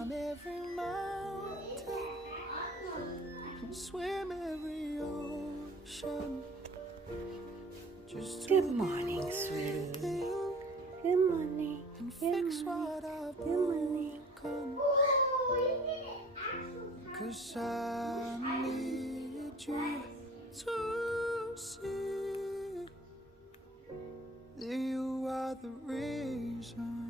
climb every mountain and swim every ocean. Just Good morning, sweetie. Good morning. And Good fix morning. what I've Good morning. broken. 'Cause I need you to see that you are the reason